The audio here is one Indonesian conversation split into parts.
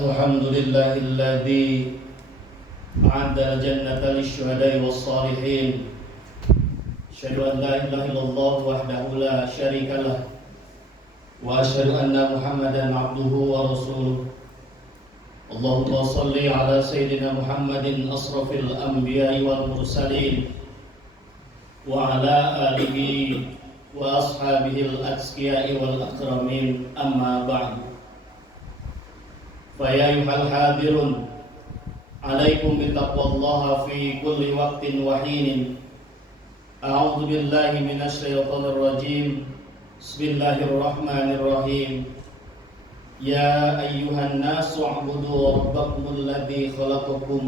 الحمد لله الذي أعد الجنة للشهداء والصالحين. أشهد أن لا إله إلا الله وحده لا شريك له وأشهد أن محمدا عبده ورسوله. اللهم صل على سيدنا محمد أشرف الأنبياء والمرسلين وعلى آله وأصحابه الأتقياء والأكرمين. أما بعد، فيا أيها الحاضرون عليكم بتقوى الله في كل وقت وحين. أعوذ بالله من الشيطان الرجيم. بسم الله الرحمن الرحيم. يا أيها الناس اعبدوا ربكم الذي خلقكم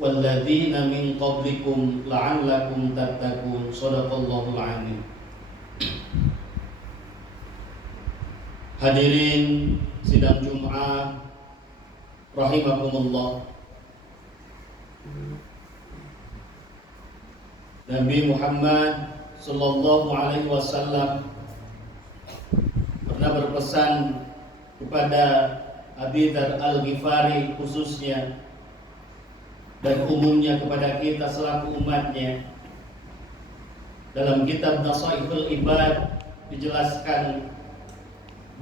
والذين من قبلكم لعلكم تتقون. صدق الله العظيم. Hadirin sidang Jumat rahimakumullah. Nabi Muhammad sallallahu alaihi wasallam pernah berpesan kepada Abi Dzar Al-Ghifari khususnya dan umumnya kepada kita selaku umatnya. Dalam kitab Nasaihul Ibad dijelaskan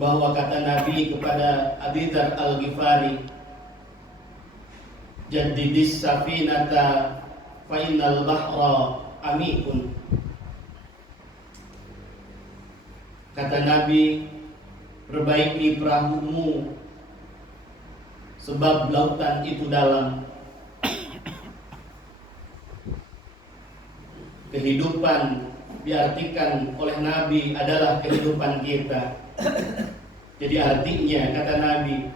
bahwa kata Nabi kepada Abi Dzar Al-Ghifari, "Jaddidis safinata fa innal bahra amikun." Kata Nabi, perbaiki perahumu sebab lautan itu dalam. Kehidupan diartikan oleh Nabi adalah kehidupan kita. Jadi artinya kata Nabi,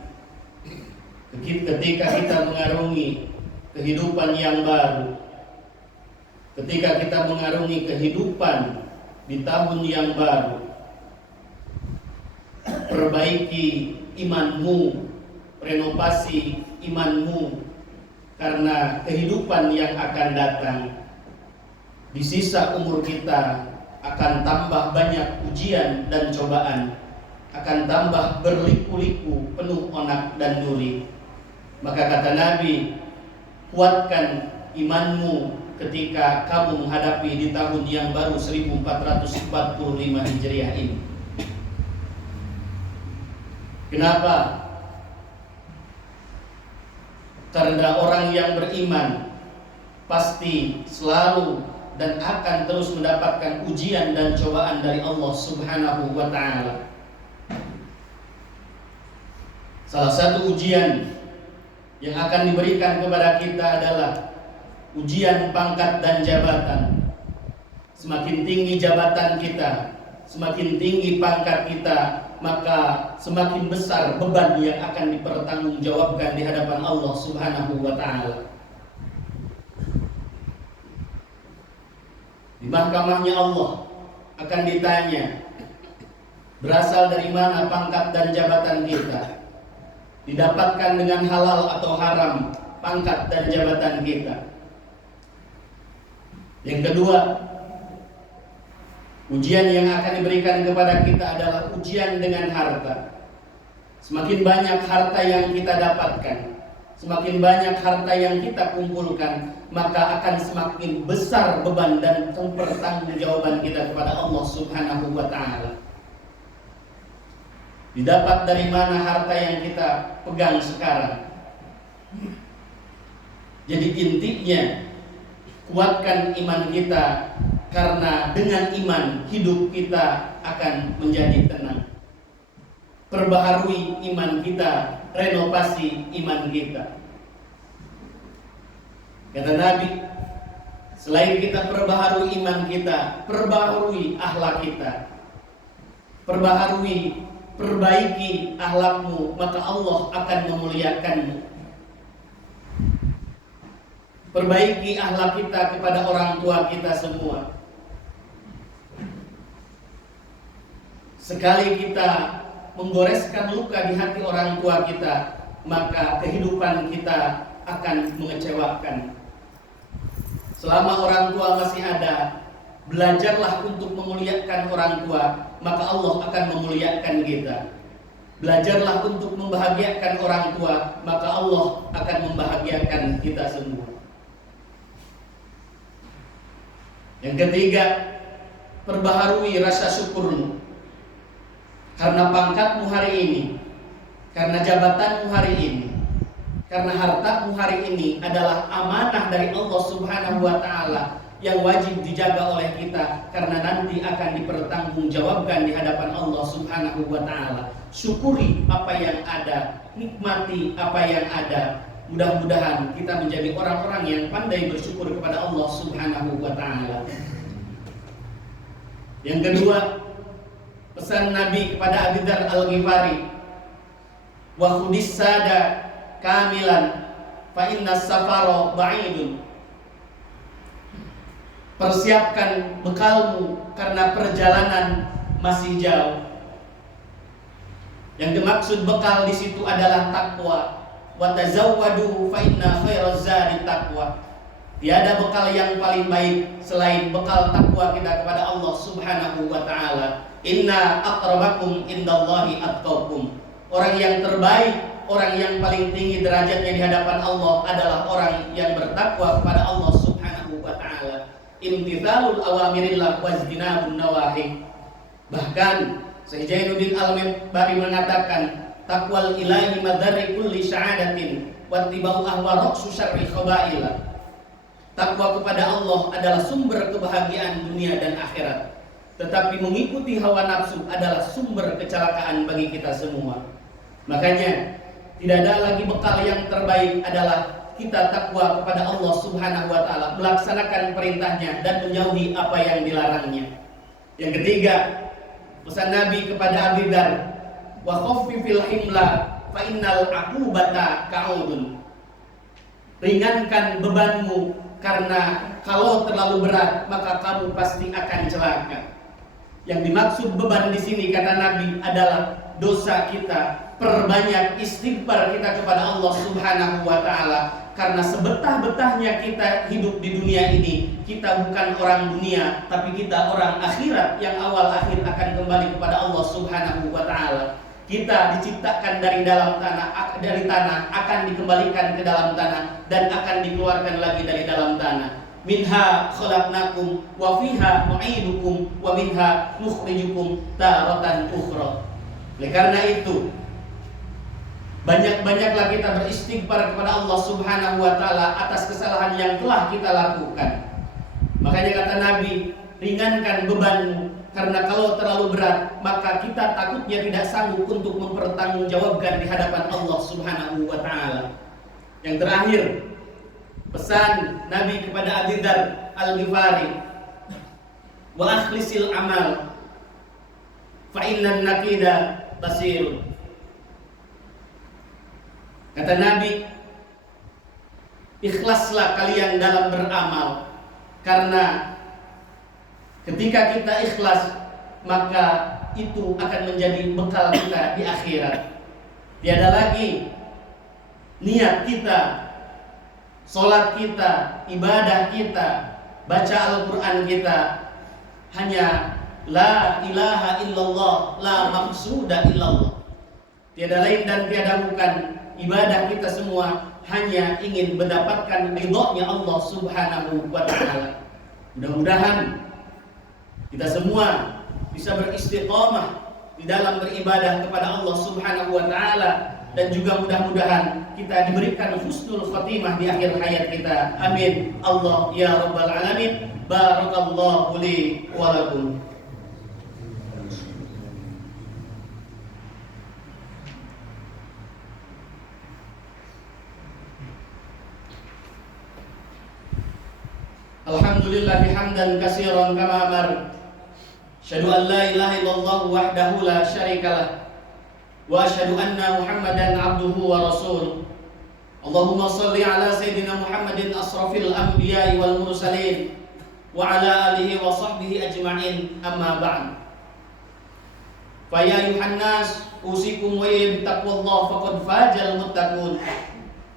ketika kita mengarungi kehidupan yang baru, ketika kita mengarungi kehidupan di tahun yang baru, perbaiki imanmu, renovasi imanmu, karena kehidupan yang akan datang di sisa umur kita akan tambah banyak ujian dan cobaan, akan tambah berliku-liku penuh onak dan duri. Maka kata Nabi, kuatkan imanmu ketika kamu menghadapi di tahun yang baru 1445 Hijriah ini. Kenapa? Karena orang yang beriman pasti selalu dan akan terus mendapatkan ujian dan cobaan dari Allah Subhanahu wa ta'ala. Salah satu ujian yang akan diberikan kepada kita adalah ujian pangkat dan jabatan. Semakin tinggi jabatan kita, semakin tinggi pangkat kita, maka semakin besar beban yang akan dipertanggungjawabkan di hadapan Allah Subhanahu wa ta'ala. Di mahkamahnya Allah akan ditanya, berasal dari mana pangkat dan jabatan kita? Didapatkan dengan halal atau haram pangkat dan jabatan kita? Yang kedua, ujian yang akan diberikan kepada kita adalah ujian dengan harta. Semakin banyak harta yang kita dapatkan, semakin banyak harta yang kita kumpulkan, maka akan semakin besar beban dan pertanggungjawaban kita kepada Allah Subhanahu wa ta'ala. Didapat dari mana harta yang kita pegang sekarang? Jadi intinya, kuatkan iman kita, karena dengan iman hidup kita akan menjadi tenang. Perbaharui iman kita, renovasi iman kita. Kata Nabi, selain kita perbaharui iman kita, perbaharui akhlak kita. Perbaiki akhlakmu, maka Allah akan memuliakanmu. Perbaiki akhlak kita kepada orang tua kita semua. Sekali kita menggoreskan luka di hati orang tua kita, maka kehidupan kita akan mengecewakan. Selama orang tua masih ada, belajarlah untuk memuliakan orang tua, maka Allah akan memuliakan kita. Belajarlah untuk membahagiakan orang tua, maka Allah akan membahagiakan kita semua. Yang ketiga, perbaharui rasa syukurmu. Karena pangkatmu hari ini, karena jabatanmu hari ini, karena hartamu hari ini adalah amanah dari Allah Subhanahu wa Ta'ala yang wajib dijaga oleh kita, karena nanti akan dipertanggungjawabkan di hadapan Allah Subhanahu wa Ta'ala. Syukuri apa yang ada, nikmati apa yang ada. Mudah-mudahan kita menjadi orang-orang yang pandai bersyukur kepada Allah Subhanahu wa Ta'ala. Yang kedua, pesan Nabi kepada Abi Dzar Al-Ghifari, wa khudis sada kamilan fa inna safara ba'idun. Persiapkan bekalmu karena perjalanan masih jauh. Yang dimaksud bekal di situ adalah takwa. Wa tazawwadu fa inna khairaz zadi taqwa. Tiada bekal yang paling baik selain bekal takwa kita kepada Allah Subhanahu wa Ta'ala. Inna aqrabakum indallahi atqakum. Orang yang terbaik, orang yang paling tinggi derajatnya di hadapan Allah adalah orang yang bertakwa kepada Allah Subhanahu wa Ta'ala. Imtithalul awamirillah wajtinabun nawahi. Bahkan Syekh Jainuddin Al-Mibari mengatakan, taqwal ilahi madari kulli sya'adatin wattiba'u ahwa raqsu syarri khaba'ila. Takwa kepada Allah adalah sumber kebahagiaan dunia dan akhirat, tetapi mengikuti hawa nafsu adalah sumber kecelakaan bagi kita semua. Makanya tidak ada lagi bekal yang terbaik adalah kita takwa kepada Allah Subhanahu wa Ta'ala, melaksanakan perintahnya dan menjauhi apa yang dilarangnya. Yang ketiga, pesan Nabi kepada Abi Dzar, wa khaffifil himla fa innal aqubata ka'udun. Ringankan bebanmu, karena kalau terlalu berat maka kamu pasti akan celaka. Yang dimaksud beban di sini kata Nabi adalah dosa kita. Perbanyak istighfar kita kepada Allah Subhanahu wa Ta'ala, karena sebetah-betahnya kita hidup di dunia ini, kita bukan orang dunia, tapi kita orang akhirat yang awal akhir akan kembali kepada Allah Subhanahu wa Ta'ala. Kita diciptakan dari tanah, akan dikembalikan ke dalam tanah, dan akan dikeluarkan lagi dari dalam tanah. Minha khalaqnakum wa fiha nu'idukum wa minha nukhrijukum taratan ukhra. Oleh karena itu, banyak-banyaklah kita beristighfar kepada Allah Subhanahu wa Ta'ala atas kesalahan yang telah kita lakukan. Makanya kata Nabi, ringankan bebanmu, karena kalau terlalu berat maka kita takutnya tidak sanggup untuk mempertanggungjawabkan di hadapan Allah Subhanahu wa Ta'ala. Yang terakhir, pesan Nabi kepada Abi Dzar Al-Ghifari, wa akhlisil amal fa innan nakida basir. Kata Nabi, ikhlaslah kalian dalam beramal, karena ketika kita ikhlas maka itu akan menjadi bekal kita di akhirat. Tiada lagi niat kita, sholat kita, ibadah kita, baca Al-Quran kita hanya la ilaha illallah, la maqsuda illallah. Tiada lain dan tiada bukan ibadah kita semua hanya ingin mendapatkan ridhonya Allah Subhanahu wa Ta'ala. Mudah-mudahan kita semua bisa beristiqamah di dalam beribadah kepada Allah Subhanahu wa Ta'ala, dan juga mudah-mudahan kita diberikan husnul khatimah di akhir hayat kita. Amin. Allah ya rabbal alamin. Barakallahu li wa lakum. Alhamdulillah hamdan katsiran kama amar. Asyhadu an la ilaha illallah wahdahu la syarikalah wa asyhadu anna Muhammadan abduhu wa rasuluh. Allahumma shalli ala sayyidina Muhammadin asrafil anbiya'i wal mursalin wa ala alihi wa sahbihi ajma'in, amma ba'd. Fa ya ayuhan nas usikum wa bittaqwallah faqad fajal muttaqun.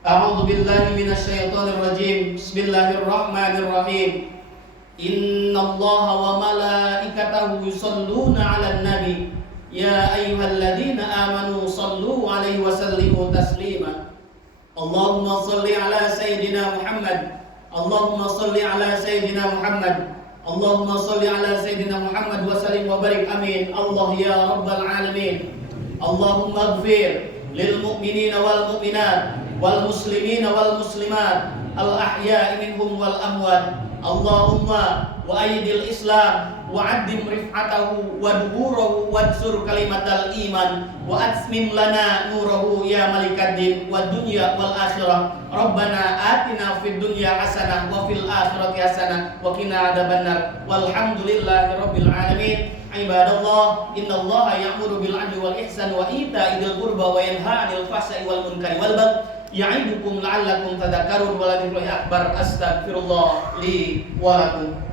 A'udzu billahi minasyaitonir rajim. Bismillahirrahmanirrahim. Innallaha wa malaikatahu yusholluna 'alan nabi يا أيها الذين آمنوا صلوا عليه وسلموا تسليما اللهم صل على سيدنا محمد اللهم صل على سيدنا محمد اللهم صل على سيدنا محمد وسلم وبارك آمين الله يا رب العالمين اللهم اغفر للمؤمنين والمؤمنات والمسلمين والمسلمات الأحياء منهم والأموات اللهم وأيد الإسلام وعدم رفعته ودبوره وانصر كلمة الإيمان وأتمم لنا نوره يا ملك الدين والدنيا والآخرة ربنا آتنا في الدنيا حسنة وفي الآخرة حسنة وقنا عذاب النار والحمد لله رب العالمين عباد الله إن الله يأمر بالعدل والإحسان وإيتاء ذي القربى وينهى عن الفحشاء والمنكر والبغي يعظكم لعلكم تذكرون ولذكر الله أكبر أستغفر الله لي ولكم